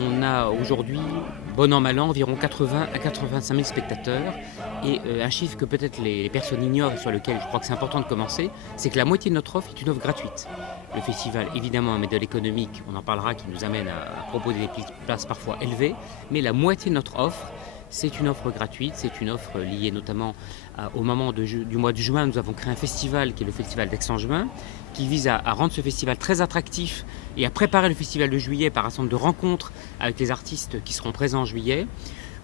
On a aujourd'hui, bon an mal an, environ 80 à 85 000 spectateurs. Et un chiffre que peut-être les personnes ignorent et sur lequel je crois que c'est important de commencer, c'est que la moitié de notre offre est une offre gratuite. Le festival, évidemment, un modèle économique, on en parlera, qui nous amène à proposer des places parfois élevées, mais la moitié de notre offre, c'est une offre gratuite, c'est une offre liée notamment au moment du mois de juin. Nous avons créé un festival qui est le festival d'Aix-en-Juin, qui vise à rendre ce festival très attractif et à préparer le festival de juillet par un certain nombre de rencontres avec les artistes qui seront présents en juillet.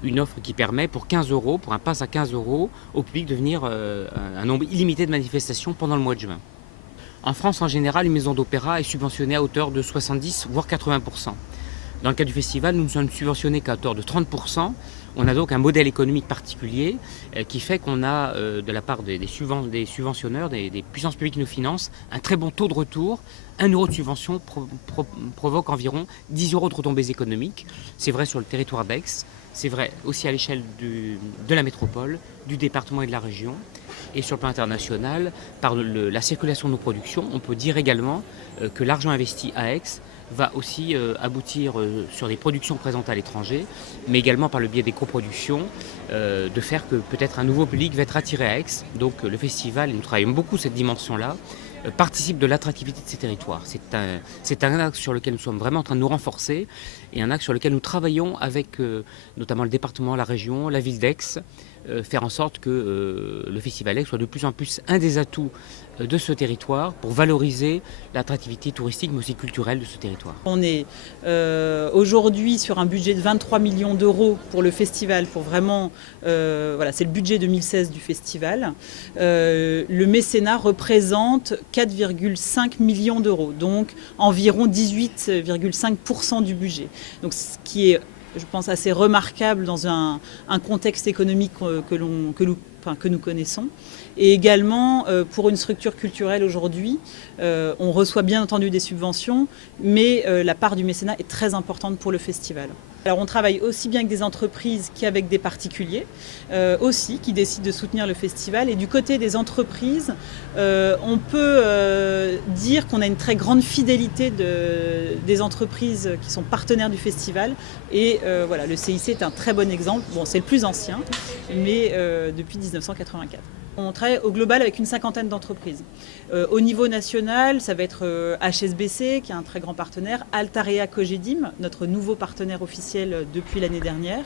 Une offre qui permet pour 15 €, pour un pass à 15 € au public de venir un nombre illimité de manifestations pendant le mois de juin. En France, en général, une maison d'opéra est subventionnée à hauteur de 70 voire 80%. Dans le cas du festival, nous ne sommes subventionnés qu'à hauteur de 30%. On a donc un modèle économique particulier qui fait qu'on a, de la part des subventionneurs, des puissances publiques qui nous financent, un très bon taux de retour. 1 € de subvention provoque environ 10 € de retombées économiques. C'est vrai sur le territoire d'Aix, c'est vrai aussi à l'échelle de la métropole, du département et de la région. Et sur le plan international, par la circulation de nos productions, on peut dire également que l'argent investi à Aix va aussi aboutir sur des productions présentes à l'étranger, mais également par le biais des coproductions, de faire que peut-être un nouveau public va être attiré à Aix. Donc le festival, et nous travaillons beaucoup cette dimension-là, participe de l'attractivité de ces territoires. C'est un axe sur lequel nous sommes vraiment en train de nous renforcer et un axe sur lequel nous travaillons avec notamment le département, la région, la ville d'Aix, faire en sorte que le Festival Aix soit de plus en plus un des atouts de ce territoire pour valoriser l'attractivité touristique mais aussi culturelle de ce territoire. On est aujourd'hui sur un budget de 23 millions d'euros pour le festival, pour vraiment, voilà, c'est le budget 2016 du festival. Le mécénat représente 4,5 millions d'euros, donc environ 18,5% du budget. Donc ce qui est, je pense, assez remarquable dans un contexte économique que nous connaissons. Et également, pour une structure culturelle aujourd'hui, on reçoit bien entendu des subventions, mais la part du mécénat est très importante pour le festival. Alors on travaille aussi bien avec des entreprises qu'avec des particuliers, aussi, qui décident de soutenir le festival. Et du côté des entreprises, on peut dire qu'on a une très grande fidélité des entreprises qui sont partenaires du festival. Et voilà, le CIC est un très bon exemple. Bon, c'est le plus ancien, mais depuis 1984. On travaille au global avec une cinquantaine d'entreprises. Au niveau national, ça va être HSBC, qui est un très grand partenaire, Altarea Cogedim, notre nouveau partenaire officiel depuis l'année dernière,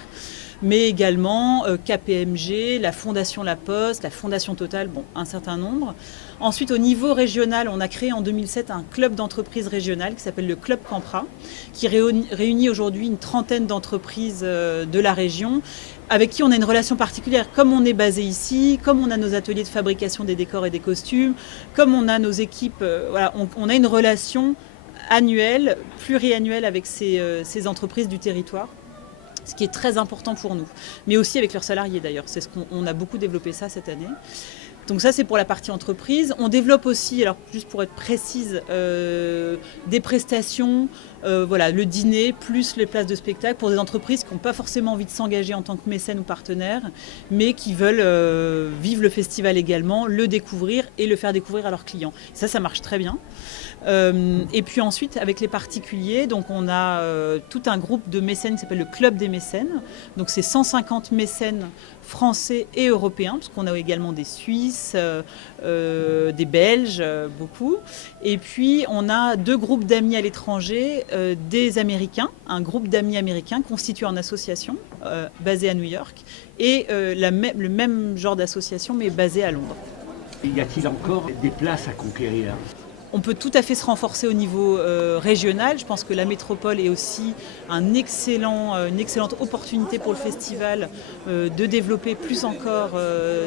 mais également KPMG, la Fondation La Poste, la Fondation Total, bon, un certain nombre. Ensuite, au niveau régional, on a créé en 2007 un club d'entreprises régionales qui s'appelle le Club Campra, qui réunit aujourd'hui une trentaine d'entreprises de la région, avec qui on a une relation particulière. Comme on est basé ici, comme on a nos ateliers de fabrication des décors et des costumes, comme on a nos équipes, voilà, on a une relation annuelle, pluriannuelle avec ces entreprises du territoire, ce qui est très important pour nous, mais aussi avec leurs salariés d'ailleurs. C'est ce qu'on a beaucoup développé ça cette année. Donc ça, c'est pour la partie entreprise. On développe aussi, alors juste pour être précise, des prestations, voilà, le dîner plus les places de spectacle pour des entreprises qui n'ont pas forcément envie de s'engager en tant que mécène ou partenaire, mais qui veulent vivre le festival également, le découvrir et le faire découvrir à leurs clients. Ça marche très bien. Et puis ensuite, avec les particuliers, donc on a tout un groupe de mécènes qui s'appelle le Club des mécènes. Donc c'est 150 mécènes français et européens, parce qu'on a également des Suisses, des Belges, beaucoup. Et puis on a 2 groupes d'amis à l'étranger, des Américains, un groupe d'amis américains constitué en association, basé à New York, et le même genre d'association, mais basé à Londres. Y a-t-il encore des places à conquérir ? On peut tout à fait se renforcer au niveau régional. Je pense que la métropole est aussi une excellente opportunité pour le festival de développer plus encore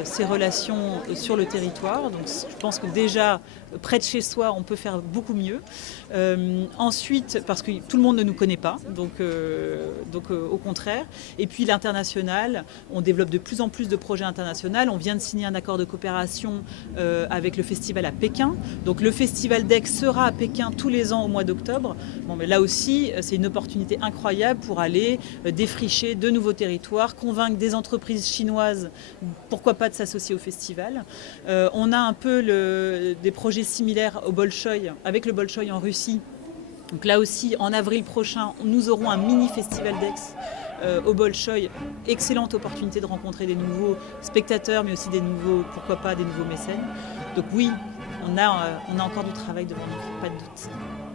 ses relations sur le territoire. Donc, je pense que déjà, près de chez soi, on peut faire beaucoup mieux. Ensuite, parce que tout le monde ne nous connaît pas, donc au contraire. Et puis l'international, on développe de plus en plus de projets internationaux. On vient de signer un accord de coopération avec le festival à Pékin. Donc le festival d'Aix sera à Pékin tous les ans au mois d'octobre. Bon, mais là aussi, c'est une opportunité incroyable pour aller défricher de nouveaux territoires, convaincre des entreprises chinoises, pourquoi pas de s'associer au festival. On a un peu des projets similaires au Bolchoï, avec le Bolchoï en Russie, Donc là aussi, en avril prochain, nous aurons un mini-festival d'Aix au Bolchoï. Excellente opportunité de rencontrer des nouveaux spectateurs, mais aussi des nouveaux, pourquoi pas, des nouveaux mécènes. Donc oui, on a encore du travail devant nous, pas de doute.